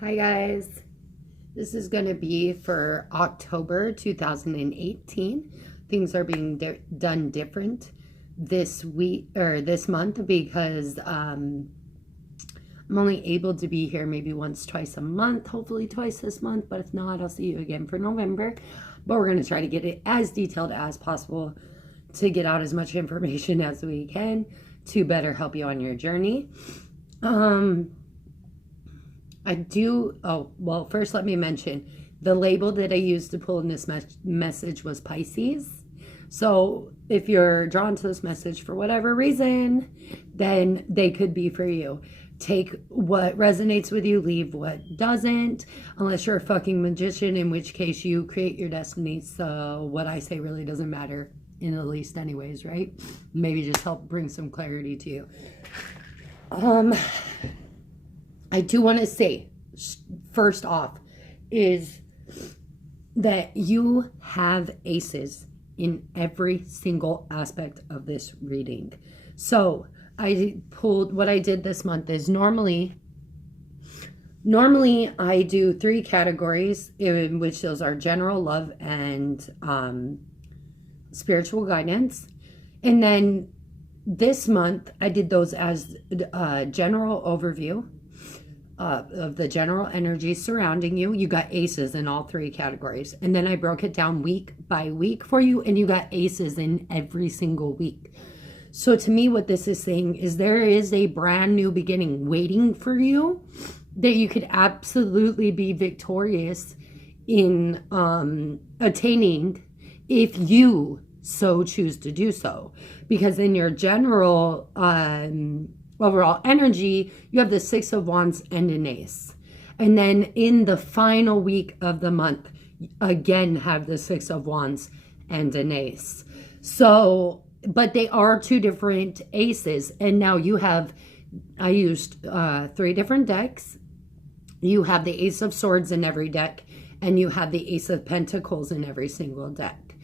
Hi guys, this is going to be for October 2018. Things are being done different this week or this month because I'm only able to be here maybe once, twice a month, hopefully twice this month, but if not, I'll see you again for November. But we're going to try to get it as detailed as possible to get out as much information as we can to better help you on your journey. First let me mention the label that I used to pull in this message was Pisces. So if you're drawn to this message for whatever reason, then they could be for you. Take what resonates with you, leave what doesn't, unless you're a fucking magician, in which case you create your destiny. So what I say really doesn't matter in the least anyways, right? Maybe just help bring some clarity to you. I do want to say, first off, is that you have aces in every single aspect of this reading. So what I did this month is normally I do 3 categories, in which those are general, love, and spiritual guidance. And then this month I did those as a general overview of the general energy surrounding you. You got aces in all 3 categories. And then I broke it down week by week for you, and you got aces in every single week. So to me, what this is saying is there is a brand new beginning waiting for you that you could absolutely be victorious in attaining if you so choose to do so. Because in your general overall energy, you have the 6 of Wands and an ace. And then in the final week of the month, again have the 6 of Wands and an ace. So, but they are 2 different aces. And now I used 3 different decks. You have the Ace of Swords in every deck, and you have the Ace of Pentacles in every single deck.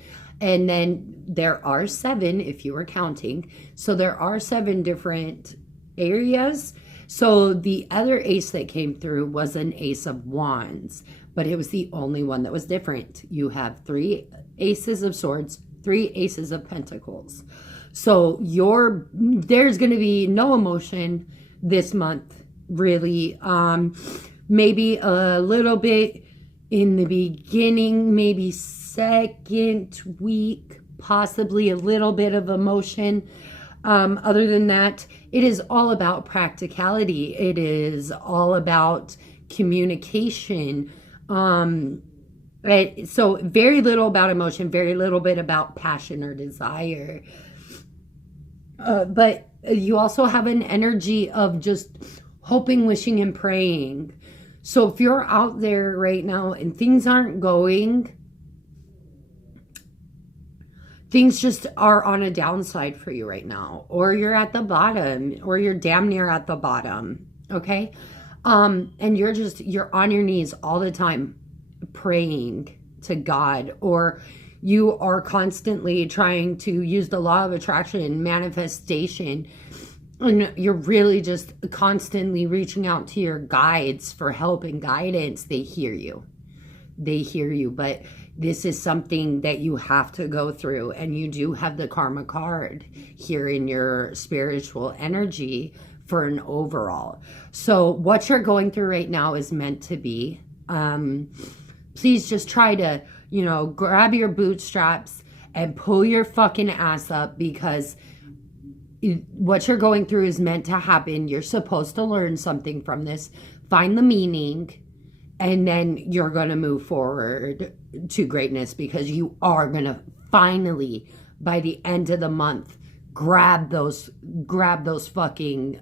And then there are 7, if you were counting. So there are 7 different areas. So the other ace that came through was an Ace of Wands, but it was the only one that was different. You have 3 Aces of Swords, 3 Aces of Pentacles. So there's going to be no emotion this month, really. Maybe a little bit in the beginning, maybe second week, possibly a little bit of emotion. Other than that, it is all about practicality. It is all about communication. Right? So very little about emotion, very little bit about passion or desire. But you also have an energy of just hoping, wishing, and praying. So if you're out there right now and things aren't going, things just are on a downside for you right now, or you're at the bottom, or you're damn near at the bottom, okay? And you're on your knees all the time praying to God, or you are constantly trying to use the law of attraction, manifestation, and you're really just constantly reaching out to your guides for help and guidance. They hear you, but this is something that you have to go through, and you do have the karma card here in your spiritual energy for an overall. So what you're going through right now is meant to be. Please just try to, grab your bootstraps and pull your fucking ass up, because what you're going through is meant to happen. You're supposed to learn something from this, find the meaning, and then you're going to move forward to greatness, because you are going to finally, by the end of the month, grab those fucking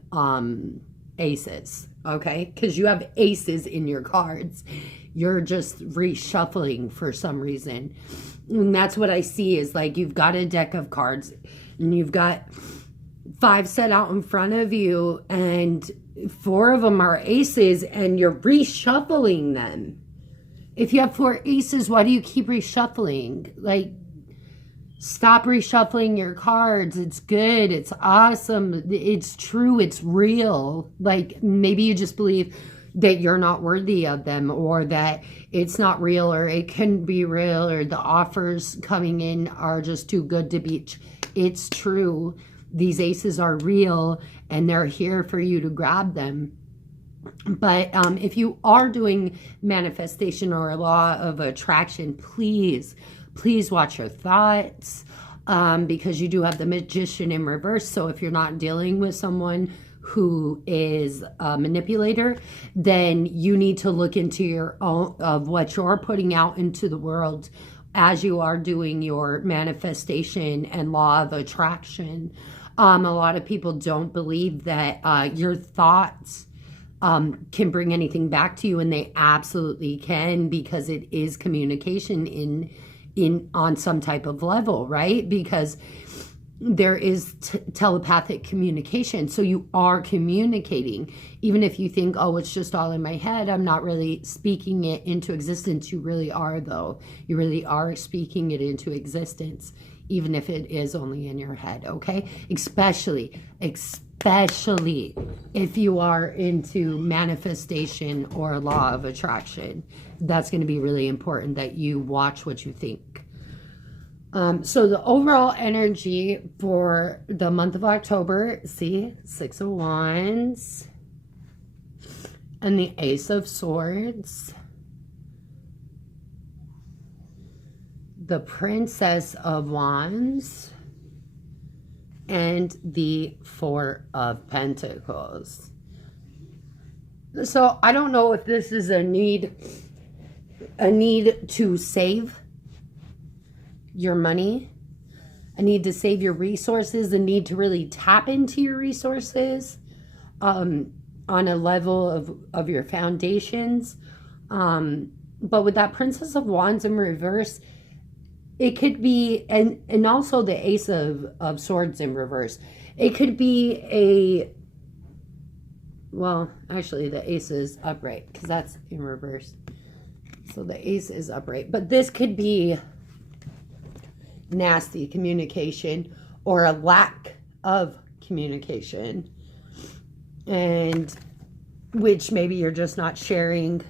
aces, okay? Because you have aces in your cards. You're just reshuffling for some reason. And that's what I see is like you've got a deck of cards and you've got 5 set out in front of you, and 4 of them are aces, and you're reshuffling them. If you have 4 aces, why do you keep reshuffling? Like, stop reshuffling your cards. It's good. It's awesome. It's true. It's real. Like, maybe you just believe that you're not worthy of them, or that it's not real, or it couldn't be real, or the offers coming in are just too good to be. It's true. These aces are real and they're here for you to grab them. But if you are doing manifestation or a law of attraction, please watch your thoughts, because you do have the Magician in reverse. So if you're not dealing with someone who is a manipulator, then you need to look into your own, of what you're putting out into the world as you are doing your manifestation and law of attraction. A lot of people don't believe that your thoughts can bring anything back to you, and they absolutely can, because it is communication on some type of level, right? Because there is telepathic communication. So you are communicating. Even if you think, oh, it's just all in my head, I'm not really speaking it into existence. You really are, though. You really are speaking it into existence, even if it is only in your head, okay? Especially if you are into manifestation or law of attraction. That's going to be really important that you watch what you think. So the overall energy for the month of October, see, 6 of Wands and the Ace of Swords, the Princess of Wands, and the Four of Pentacles. So I don't know if this is a need to save your money, a need to save your resources, a need to really tap into your resources on a level of your foundations. But with that Princess of Wands in reverse, it could be, and also the Ace of Swords in reverse, it could be well, actually the Ace is upright because that's in reverse. So the Ace is upright. But this could be nasty communication or a lack of communication, and which maybe you're just not sharing,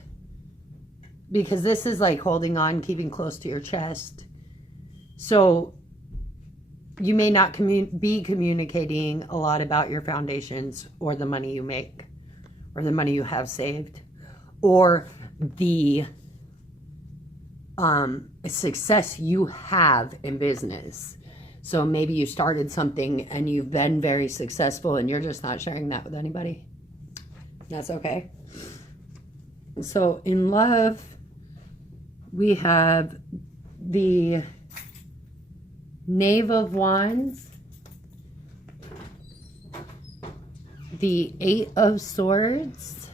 because this is like holding on, keeping close to your chest. So you may not be communicating a lot about your foundations, or the money you make, or the money you have saved, or the success you have in business. So maybe you started something and you've been very successful and you're just not sharing that with anybody. That's okay. So in love, we have the Knave of Wands, the Eight of Swords,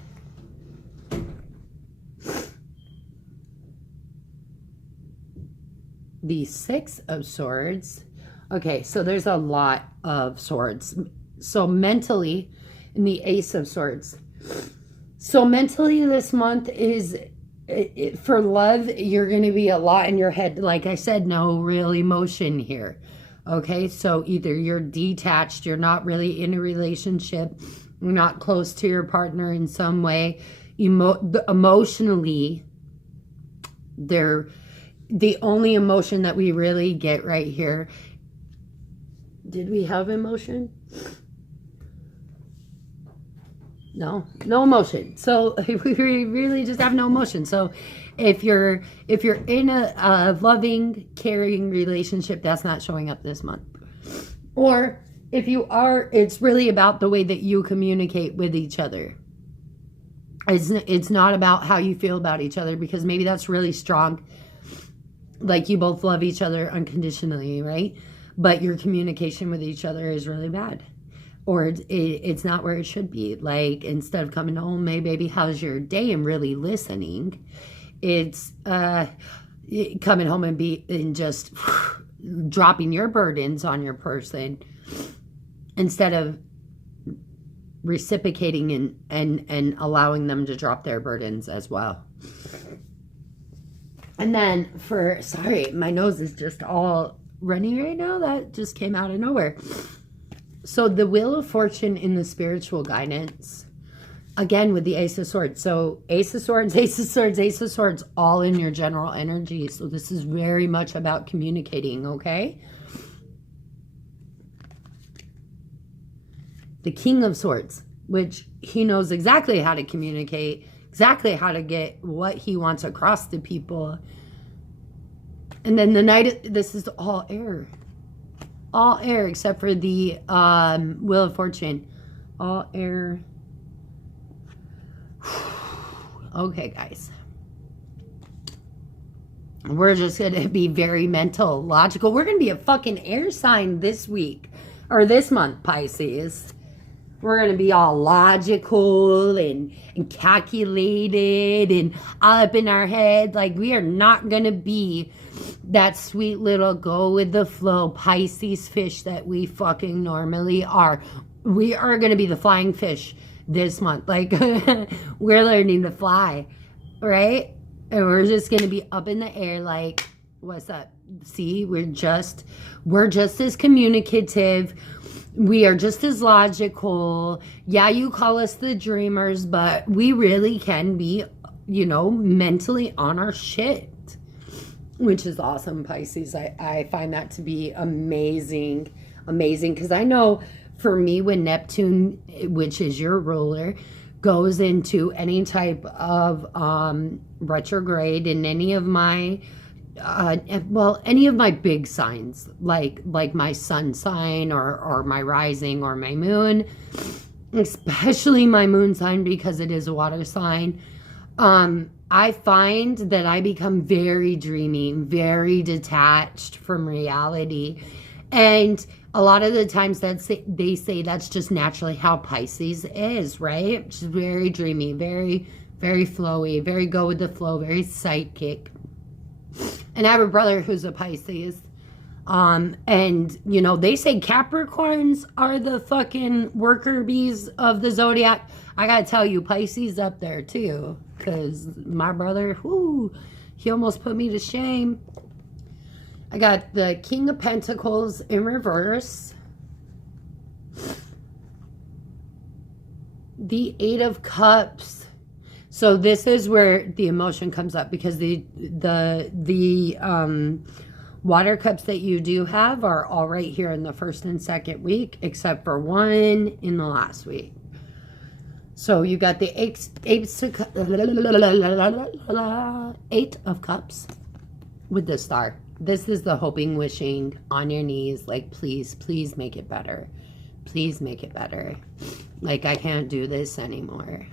the Six of Swords. Okay, so there's a lot of swords. So mentally, in the Ace of Swords. So mentally this month is, for love, you're going to be a lot in your head. Like I said, no real emotion here. Okay, so either you're detached, you're not really in a relationship, you're not close to your partner in some way. Emotionally, the only emotion that we really get right here. Did we have emotion? No emotion. So we really just have no emotion. So if you're in a loving, caring relationship, that's not showing up this month. Or if you are, it's really about the way that you communicate with each other. It's not about how you feel about each other, because maybe that's really strong. Like you both love each other unconditionally, right? But your communication with each other is really bad. Or it's not where it should be. Like, instead of coming home, hey baby, how's your day, and really listening, it's coming home and just dropping your burdens on your person, instead of reciprocating and allowing them to drop their burdens as well. And then sorry, my nose is just all runny right now. That just came out of nowhere. So the Wheel of Fortune in the spiritual guidance again with the Ace of Swords. So Ace of Swords, Ace of Swords, Ace of Swords, all in your general energy. So this is very much about communicating, okay? The King of Swords, which he knows exactly how to communicate, exactly how to get what he wants across to people. And then the Knight, this is all air. All air except for the Wheel of Fortune. All air. Okay, guys. We're just going to be very mental, logical. We're going to be a fucking air sign this week. Or this month, Pisces. We're going to be all logical and calculated and all up in our head. Like, we are not going to be that sweet little go with the flow Pisces fish that we fucking normally are. We are going to be the flying fish this month. Like, we're learning to fly, right? And we're just going to be up in the air like, what's up? See, we're just as communicative. We are just as logical. Yeah, you call us the dreamers, but we really can be, you know, mentally on our shit. Which is awesome, Pisces. I find that to be amazing. Amazing. Because I know for me, when Neptune, which is your ruler, goes into any type of retrograde in any of my any of my big signs, like my sun sign or my rising or my moon, especially my moon sign because it is a water sign, I find that I become very dreamy, very detached from reality. And a lot of the times they say that's just naturally how Pisces is, right? Just very dreamy, very, very flowy, very go with the flow, very psychic. And I have a brother who's a Pisces. And, you know, they say Capricorns are the fucking worker bees of the zodiac. I gotta tell you, Pisces up there too. Because my brother, whoo, he almost put me to shame. I got the King of Pentacles in reverse. The Eight of Cups. So this is where the emotion comes up because the water cups that you do have are all right here in the first and second week, except for one in the last week. So you got the Eight of Cups with the star. This is the hoping, wishing on your knees, like, please, please make it better. Please make it better. Like, I can't do this anymore.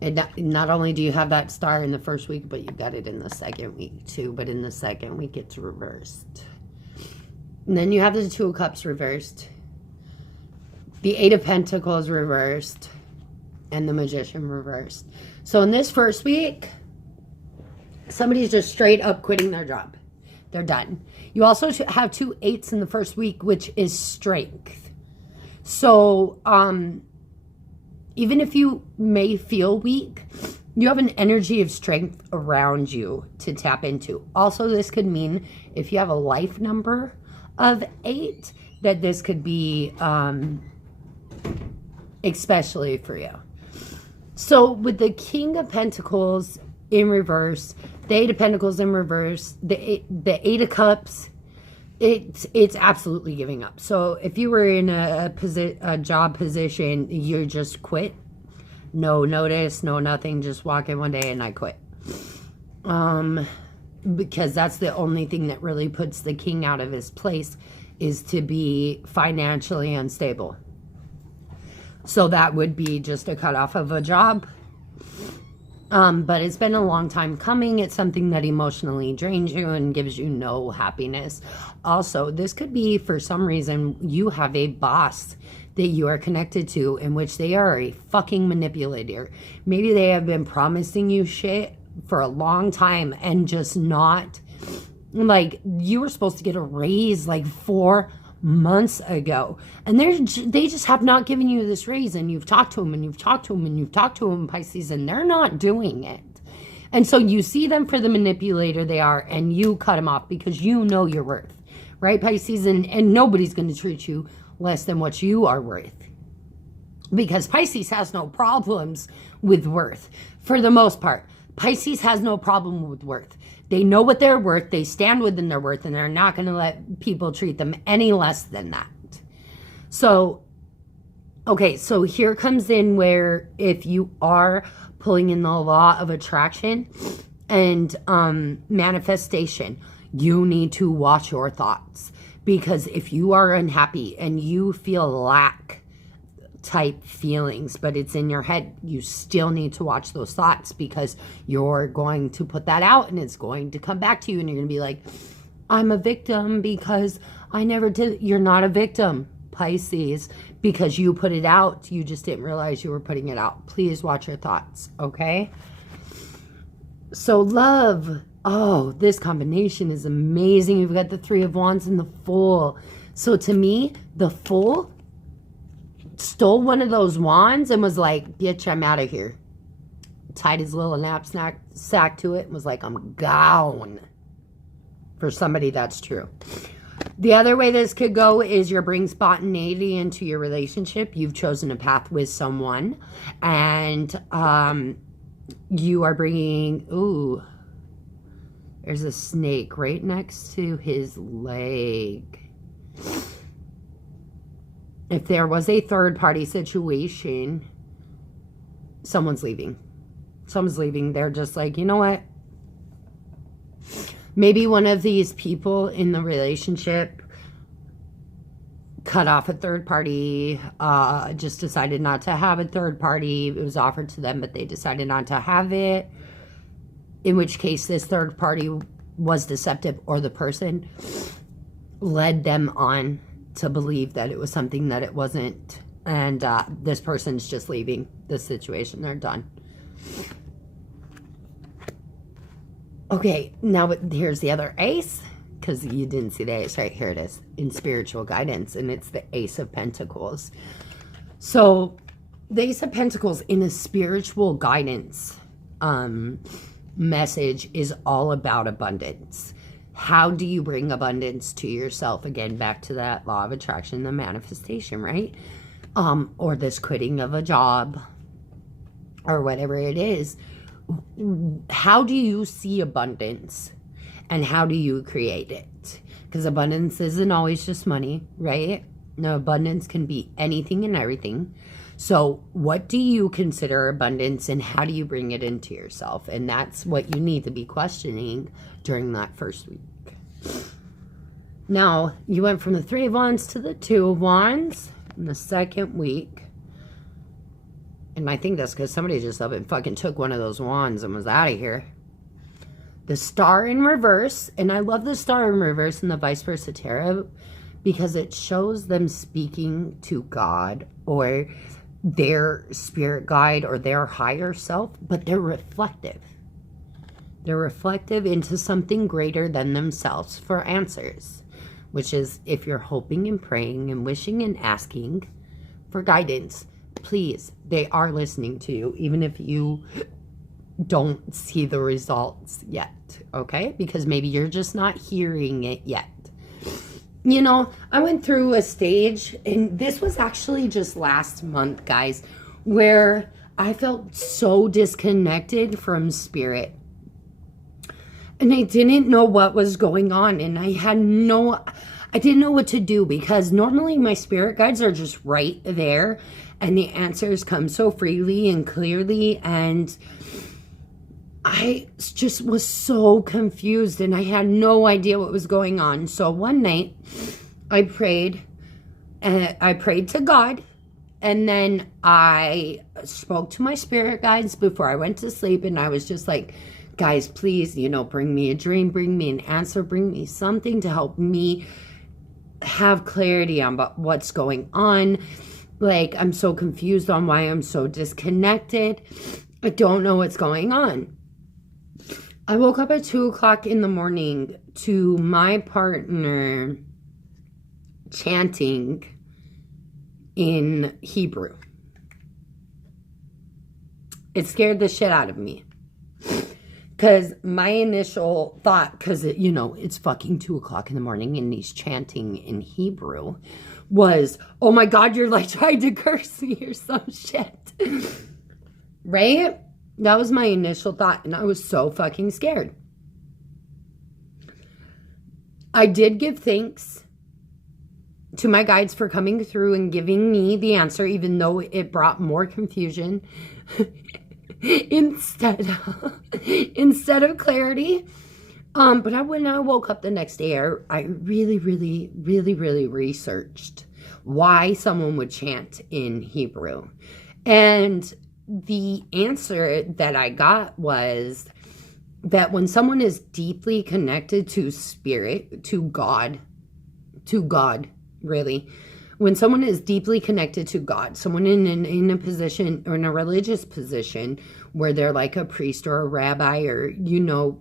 And not only do you have that star in the first week, but you've got it in the second week too. But in the second week, it's reversed. And then you have the Two of Cups reversed. The Eight of Pentacles reversed. And the Magician reversed. So in this first week, somebody's just straight up quitting their job. They're done. You also have two eights in the first week, which is strength. So, even if you may feel weak, you have an energy of strength around you to tap into. Also, this could mean if you have a life number of 8, that this could be especially for you. So with the King of Pentacles in reverse, the Eight of Pentacles in reverse, the Eight of Cups, it's absolutely giving up. So if you were in a job position, you just quit. No notice, no nothing, just walk in one day and I quit. Because that's the only thing that really puts the king out of his place, is to be financially unstable. So that would be just a cutoff of a job. But it's been a long time coming. It's something that emotionally drains you and gives you no happiness. Also, this could be, for some reason, you have a boss that you are connected to in which they are a fucking manipulator. Maybe they have been promising you shit for a long time and just not, like, you were supposed to get a raise like 4 months ago, and they just have not given you this raise, and you've talked to them and you've talked to them and you've talked to them, Pisces, and they're not doing it. And so you see them for the manipulator they are, and you cut them off because you know your worth, right, Pisces? And nobody's going to treat you less than what you are worth. Because Pisces has no problems with worth. For the most part, Pisces has no problem with worth. They know what they're worth. They stand within their worth, and they're not going to let people treat them any less than that. So, okay, so here comes in where if you are pulling in the law of attraction and manifestation, you need to watch your thoughts. Because if you are unhappy and you feel lack type feelings, but it's in your head, you still need to watch those thoughts, because you're going to put that out and it's going to come back to you, and you're going to be like, I'm a victim because I never did. You're not a victim, Pisces, because you put it out. You just didn't realize you were putting it out. Please watch your thoughts, okay? So love. Oh, this combination is amazing. You've got the Three of Wands and the Fool. So to me, the Fool stole one of those wands and was like, bitch, I'm out of here. Tied his little knapsack sack to it and was like, I'm gone. For somebody, that's true. The other way this could go is you're bringing spontaneity into your relationship. You've chosen a path with someone, and you are bringing, ooh, there's a snake right next to his leg. If there was a third-party situation, someone's leaving. Someone's leaving. They're just like, you know what? Maybe one of these people in the relationship cut off a third party, just decided not to have a third party. It was offered to them, but they decided not to have it. In which case, this third party was deceptive, or the person led them on to believe that it was something that it wasn't. And this person's just leaving the situation. They're done. Okay, now here's the other ace, because you didn't see the ace. Right, here it is in spiritual guidance, and it's the Ace of Pentacles. So the Ace of Pentacles in a spiritual guidance message is all about abundance. How do you bring abundance to yourself? Again, back to that law of attraction, the manifestation, right? Or this quitting of a job or whatever it is. How do you see abundance, and how do you create it? Because abundance isn't always just money, right? No, abundance can be anything and everything. So what do you consider abundance, and how do you bring it into yourself? And that's what you need to be questioning during that first week. Now, you went from the Three of Wands to the Two of Wands in the second week. And I think that's because somebody just up and fucking took one of those wands and was out of here. The Star in reverse. And I love the Star in reverse in the Vice Versa Tarot, because it shows them speaking to God or their spirit guide or their higher self, but they're reflective. They're reflective into something greater than themselves for answers, which is if you're hoping and praying and wishing and asking for guidance, please, they are listening to you, even if you don't see the results yet, okay? Because maybe you're just not hearing it yet. You know, I went through a stage, and this was actually just last month, guys, where I felt so disconnected from spirit. And I didn't know what was going on, and I didn't know what to do, because normally my spirit guides are just right there, and the answers come so freely and clearly, and I just was so confused, and I had no idea what was going on. So one night, I prayed to God, and then I spoke to my spirit guides before I went to sleep, and I was just like, guys, please, you know, bring me a dream, bring me an answer, bring me something to help me have clarity on what's going on. Like, I'm so confused on why I'm so disconnected. I don't know what's going on. I woke up at 2 o'clock in the morning to my partner chanting in Hebrew. It scared the shit out of me. Because my initial thought, because, you know, it's fucking 2 o'clock in the morning and he's chanting in Hebrew, was, oh my God, you're like trying to curse me or some shit. Right? That was my initial thought, and I was so fucking scared. I did give thanks to my guides for coming through and giving me the answer, even though it brought more confusion instead of clarity. But when I woke up the next day, I really, really, really, really researched why someone would chant in Hebrew. And the answer that I got was that when someone is deeply connected to spirit, to God, really, when someone is deeply connected to God, someone in a position or in a religious position where they're like a priest or a rabbi or, you know,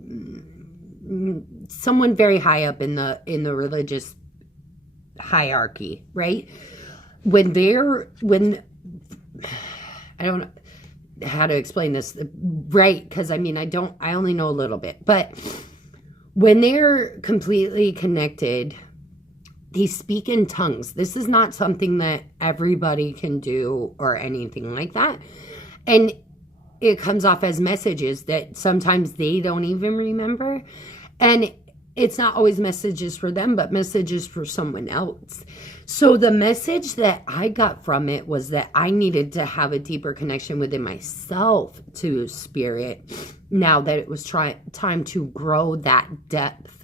someone very high up in the religious hierarchy, right? When I don't know how to explain this, right? Because I mean, I only know a little bit, but when they're completely connected, they speak in tongues. This is not something that everybody can do or anything like that. And it comes off as messages that sometimes they don't even remember. And it's not always messages for them, but messages for someone else. So the message that I got from it was that I needed to have a deeper connection within myself to spirit. Now that it was time to grow that depth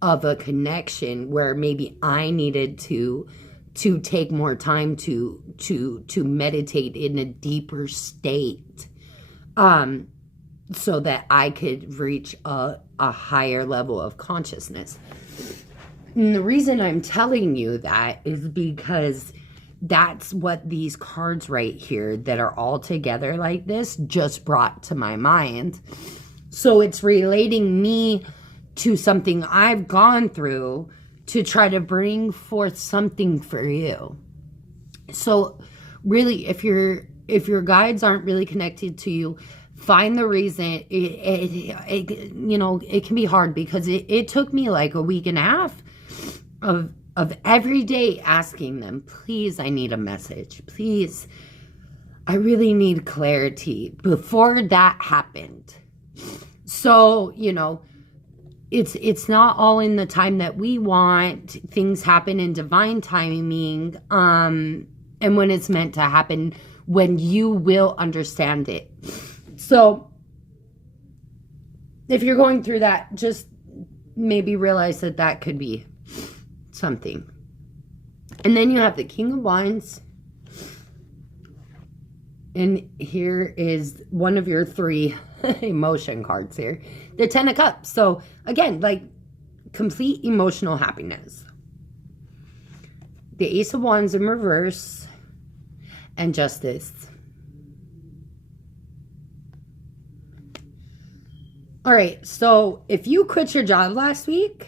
of a connection where maybe I needed to take more time to meditate in a deeper state, so that I could reach a higher level of consciousness. And the reason I'm telling you that is because that's what these cards right here that are all together like this just brought to my mind. So it's relating me to something I've gone through to try to bring forth something for you. So really, if your guides aren't really connected to you, find the reason. It can be hard because it took me like a week and a half of every day asking them, please, I need a message. Please, I really need clarity before that happened. So, you know, it's not all in the time that we want. Things happen in divine timing. And when it's meant to happen, when you will understand it. So if you're going through that, just maybe realize that could be something. And then you have the King of Wands. And here is one of your 3 emotion cards here. The 10 of Cups. So again, like complete emotional happiness. The Ace of Wands in reverse. And Justice. All right, so if you quit your job last week,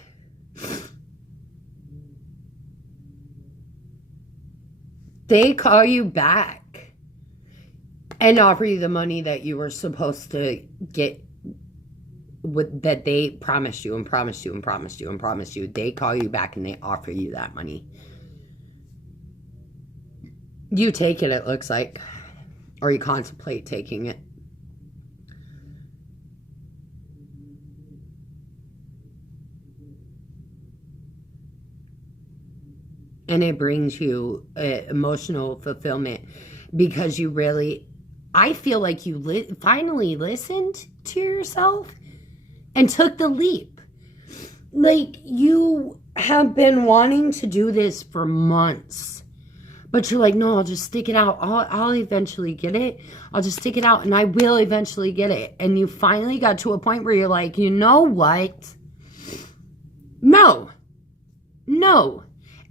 they call you back and offer you the money that you were supposed to get, that they promised you and promised you and promised you and promised you. They call you back and they offer you that money. You take it looks like, or you contemplate taking it. And it brings you emotional fulfillment because you really, I feel like you finally listened to yourself and took the leap. Like you have been wanting to do this for months, but you're like, no, I'll just stick it out. I'll eventually get it. I'll just stick it out and I will eventually get it. And you finally got to a point where you're like, you know what? No.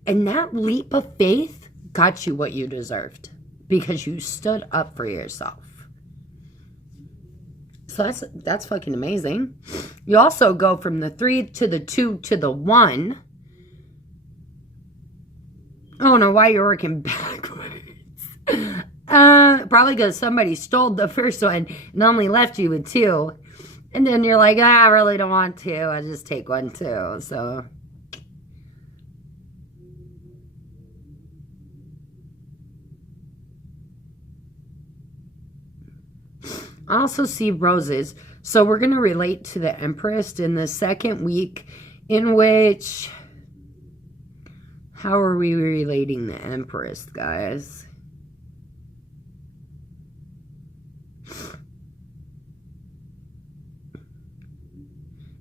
And that leap of faith got you what you deserved because you stood up for yourself. So that's fucking amazing. You also go from the 3 to the 2 to the 1. I don't know why you're working backwards. Probably because somebody stole the first one and only left you with 2. And then you're like, I really don't want to. I'll just take 1 too. So... I also see roses. So we're going to relate to the Empress in the second week, in which, how are we relating the Empress, guys?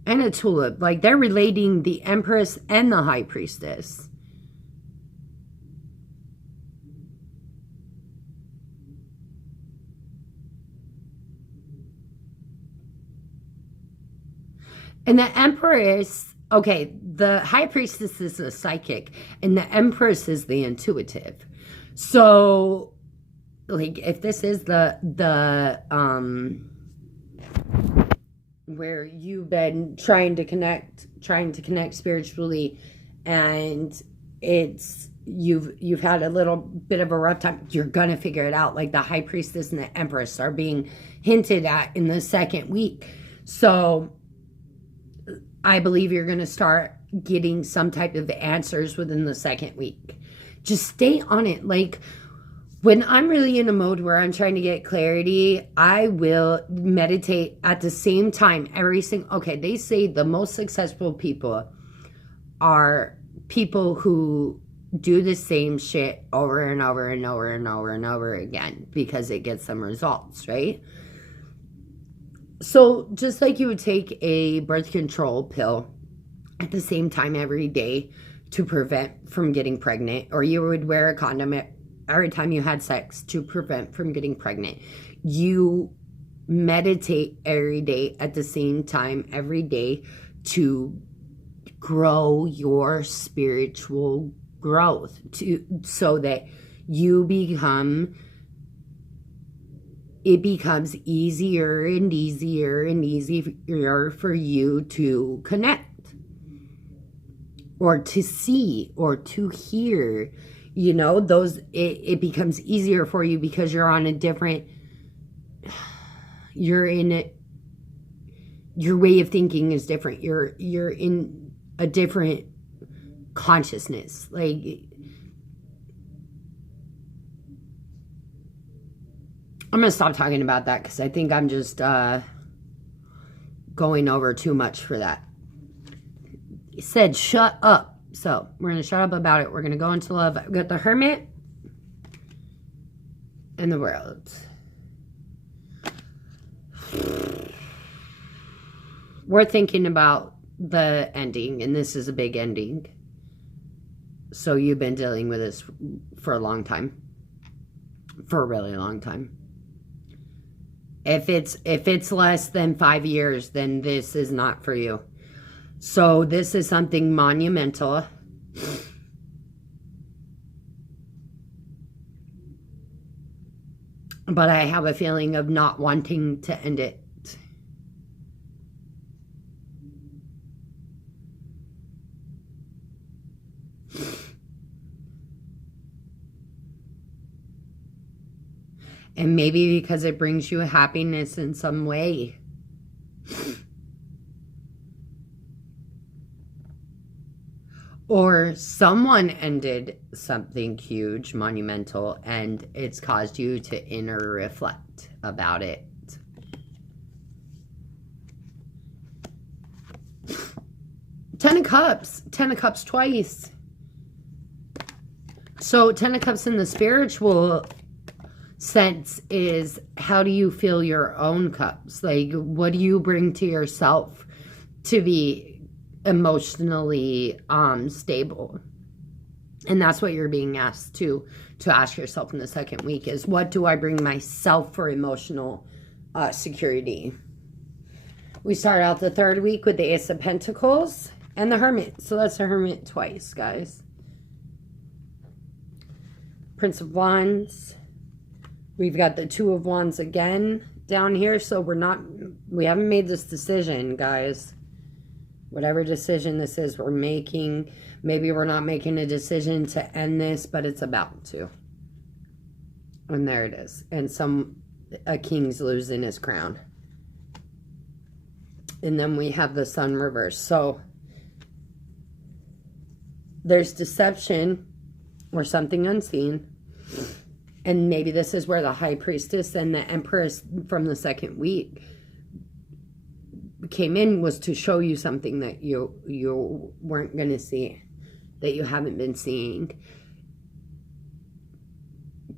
And a tulip. Like, they're relating the Empress and the High Priestess. And the Empress, okay, the High Priestess is the psychic, and the Empress is the intuitive. So, like, if this is where you've been trying to connect spiritually, and you've had a little bit of a rough time, you're gonna figure it out. Like, the High Priestess and the Empress are being hinted at in the second week. So I believe you're going to start getting some type of answers within the second week. Just stay on it. Like, when I'm really in a mode where I'm trying to get clarity, I will meditate at the same time. Okay, they say the most successful people are people who do the same shit over and over and over and over and over again because it gets them results, right? So just like you would take a birth control pill at the same time every day to prevent from getting pregnant, or you would wear a condom every time you had sex to prevent from getting pregnant, you meditate every day at the same time every day to grow your spiritual growth, so that it becomes easier and easier and easier for you to connect or to see or to hear. You know, it becomes easier for you because you're on a different, your way of thinking is different. You're in a different consciousness. Like, I'm going to stop talking about that because I think I'm just going over too much for that. It said shut up. So we're going to shut up about it. We're going to go into love. I've got the Hermit and the World. We're thinking about the ending, and this is a big ending. So you've been dealing with this for a long time. For a really long time. If it's less than 5 years, then this is not for you. So this is something monumental. But I have a feeling of not wanting to end it. And maybe because it brings you happiness in some way. Or someone ended something huge, monumental, and it's caused you to inner reflect about it. Ten of Cups. Ten of Cups twice. So Ten of Cups in the spiritual sense is, how do you fill your own cups? Like, what do you bring to yourself to be emotionally stable? And that's what you're being asked to ask yourself in the second week is, what do I bring myself for emotional security? We start out the third week with the Ace of Pentacles and the Hermit. So that's the Hermit twice, guys. Prince of Wands. We've got the Two of Wands again down here. So we haven't made this decision, guys. Whatever decision this is, we're making. Maybe we're not making a decision to end this, but it's about to. And there it is. And a king's losing his crown. And then we have the Sun reversed. So there's deception or something unseen. And maybe this is where the High Priestess and the Empress from the second week came in, was to show you something that you weren't going to see, that you haven't been seeing.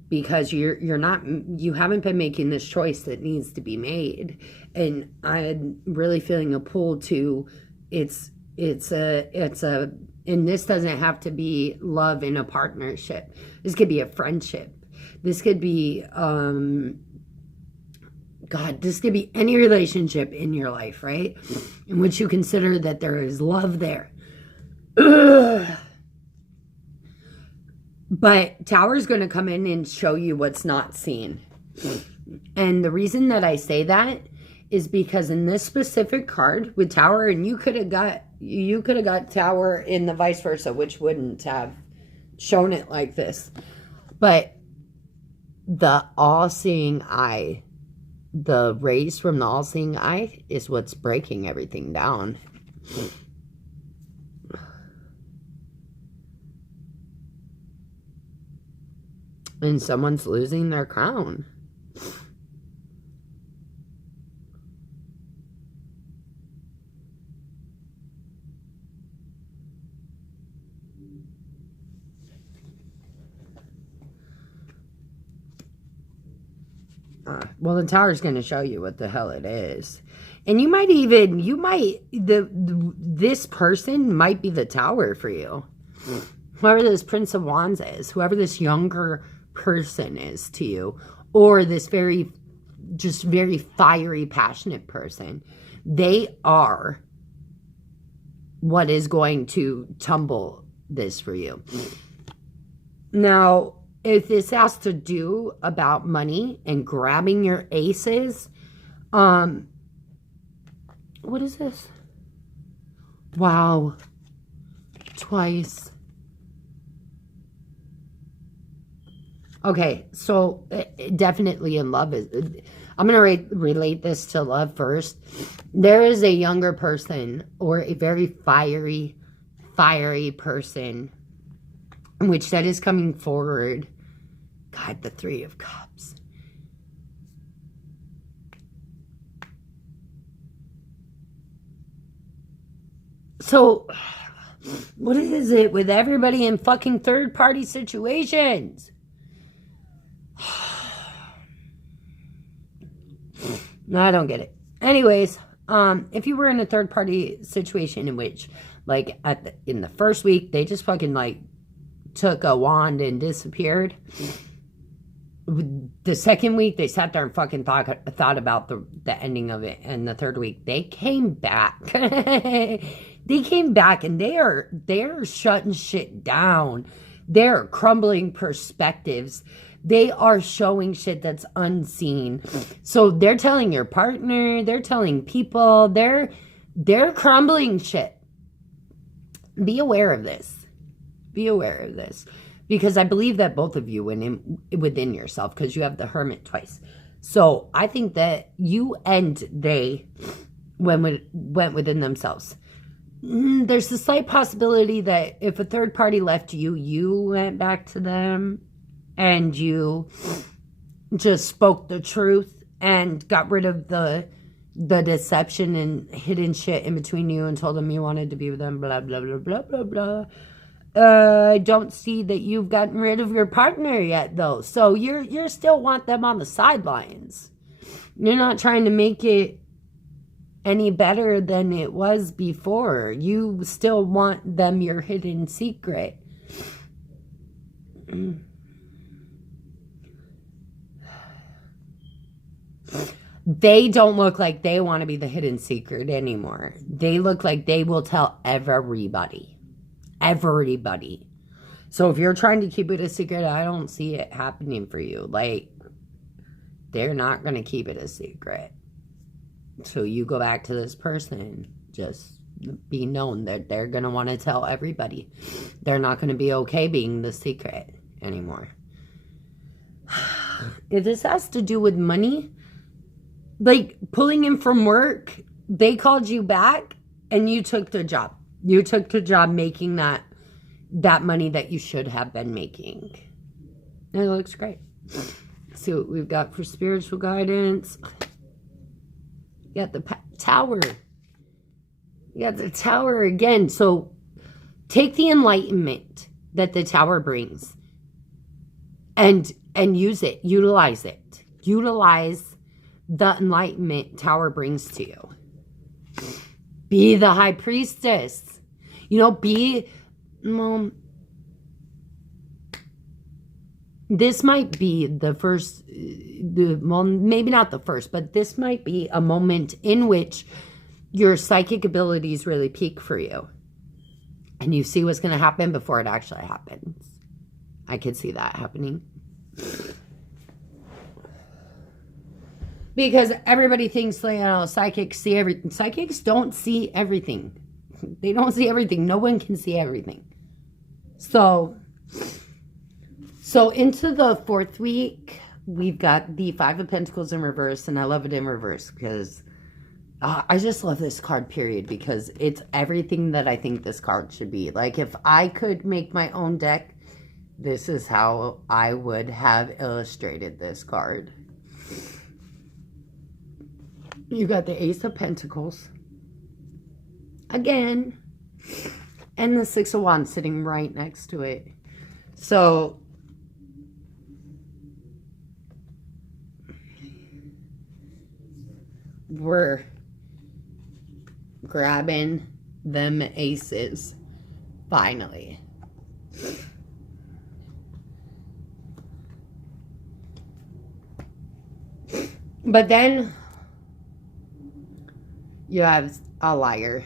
Because you haven't been making this choice that needs to be made. And I'm really feeling a pull to, and this doesn't have to be love in a partnership. This could be a friendship. This could be, this could be any relationship in your life, right? In which you consider that there is love there. But Tower is going to come in and show you what's not seen. And the reason that I say that is because in this specific card with Tower, and you could have got Tower in the vice versa, which wouldn't have shown it like this. But the all-seeing eye, the rays from the all-seeing eye is what's breaking everything down. And someone's losing their crown. Well, the Tower's going to show you what the hell it is. And this person might be the Tower for you. Whoever this Prince of Wands is, whoever this younger person is to you, or this very fiery, passionate person, they are what is going to tumble this for you. Now, if this has to do about money and grabbing your aces, what is this? Wow. Twice. Okay, so definitely in love. I'm going to relate this to love first. There is a younger person or a very fiery person, which that is coming forward. God, the Three of Cups. So, what is it with everybody in fucking third-party situations? No, I don't get it. Anyways, if you were in a third-party situation in which, like, in the first week, they just fucking, like, took a wand and disappeared. The second week, they sat there and fucking thought about the ending of it. And the third week, they came back. They came back and they are shutting shit down. They're crumbling perspectives. They are showing shit that's unseen. So they're telling your partner, they're telling people, they're crumbling shit. Be aware of this. Be aware of this. Because I believe that both of you went within yourself, because you have the Hermit twice. So I think that you and they went within themselves. There's a slight possibility that if a third party left you, you went back to them and you just spoke the truth and got rid of the deception and hidden shit in between you and told them you wanted to be with them, blah, blah, blah, blah, blah, blah. I don't see that you've gotten rid of your partner yet, though. So you still want them on the sidelines. You're not trying to make it any better than it was before. You still want them your hidden secret. They don't look like they want to be the hidden secret anymore. They look like they will tell everybody. Everybody. So if you're trying to keep it a secret, I don't see it happening for you. Like, they're not going to keep it a secret. So you go back to this person. Just be known that they're going to want to tell everybody. They're not going to be okay being the secret anymore. If this has to do with money, like pulling in from work, they called you back and you took the job. You took the job making that money that you should have been making. And it looks great. Let's see what we've got for spiritual guidance. You got the Tower. You got the Tower again. So take the enlightenment that the Tower brings and use it. Utilize it. Utilize the enlightenment Tower brings to you. Be the High Priestess. You know, this might be the first, well, maybe not the first, but this might be a moment in which your psychic abilities really peak for you. And you see what's going to happen before it actually happens. I could see that happening. Because everybody thinks, like, you know, psychics see everything. Psychics don't see everything. They don't see everything. No one can see everything. So into the 4th week, we've got the 5 of Pentacles in reverse. And I love it in reverse because I just love this card, period. Because it's everything that I think this card should be. Like, if I could make my own deck, this is how I would have illustrated this card. You got the Ace of Pentacles. Again. And the 6 of Wands sitting right next to it. So we're grabbing them aces. Finally. But then you have a liar.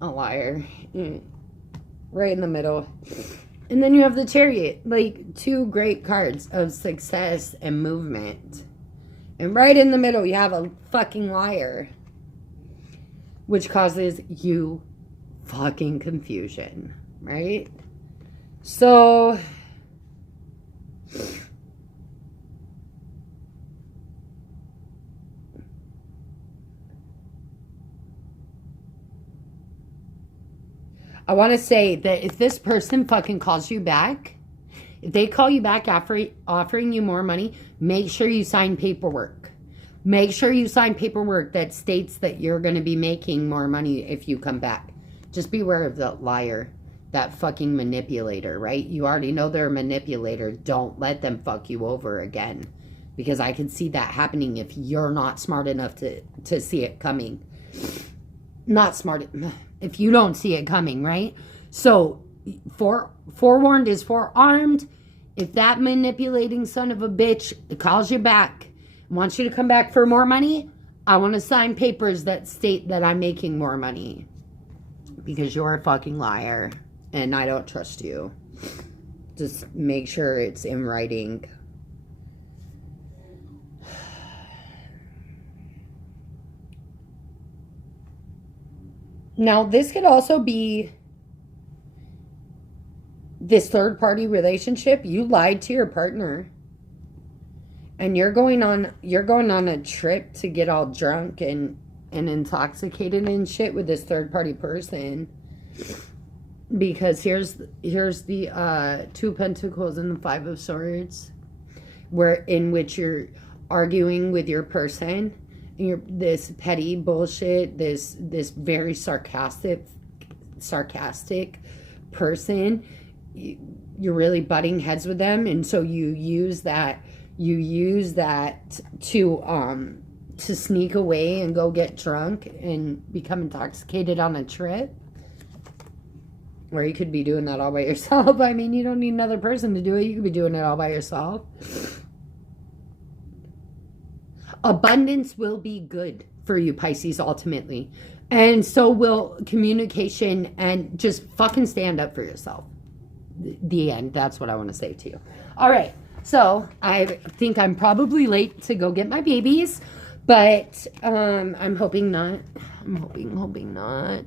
A liar. Right in the middle. And then you have the Chariot. Like, 2 great cards of success and movement. And right in the middle, you have a fucking liar. Which causes you fucking confusion. Right? So I want to say that if this person fucking calls you back, if they call you back after offering you more money, make sure you sign paperwork. Make sure you sign paperwork that states that you're going to be making more money if you come back. Just beware of the liar, that fucking manipulator, right? You already know they're a manipulator. Don't let them fuck you over again. Because I can see that happening if you're not smart enough to see it coming. Not smart, if you don't see it coming, right? So, forewarned is forearmed. If that manipulating son of a bitch calls you back, wants you to come back for more money, I want to sign papers that state that I'm making more money. Because you're a fucking liar. And I don't trust you. Just make sure it's in writing. Now, this could also be this third-party relationship. You lied to your partner. And you're going on a trip to get all drunk and intoxicated and shit with this third-party person. Because here's the 2 of Pentacles and the 5 of Swords, in which you're arguing with your person. This petty bullshit, this very sarcastic person, you're really butting heads with them, and so you use that to sneak away and go get drunk and become intoxicated on a trip. Or you could be doing that all by yourself. I mean, you don't need another person to do it. You could be doing it all by yourself. Abundance will be good for you, Pisces, ultimately. And so will communication, and just fucking stand up for yourself. The end. That's what I want to say to you. All right. So I think I'm probably late to go get my babies, but I'm hoping not. I'm hoping not.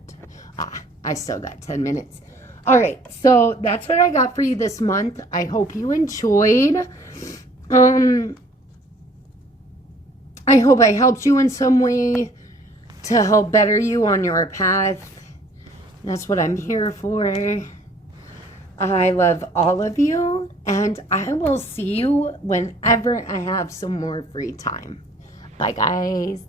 I still got 10 minutes. All right. So that's what I got for you this month. I hope you enjoyed. I hope I helped you in some way to help better you on your path. That's what I'm here for. I love all of you, and I will see you whenever I have some more free time. Bye, guys.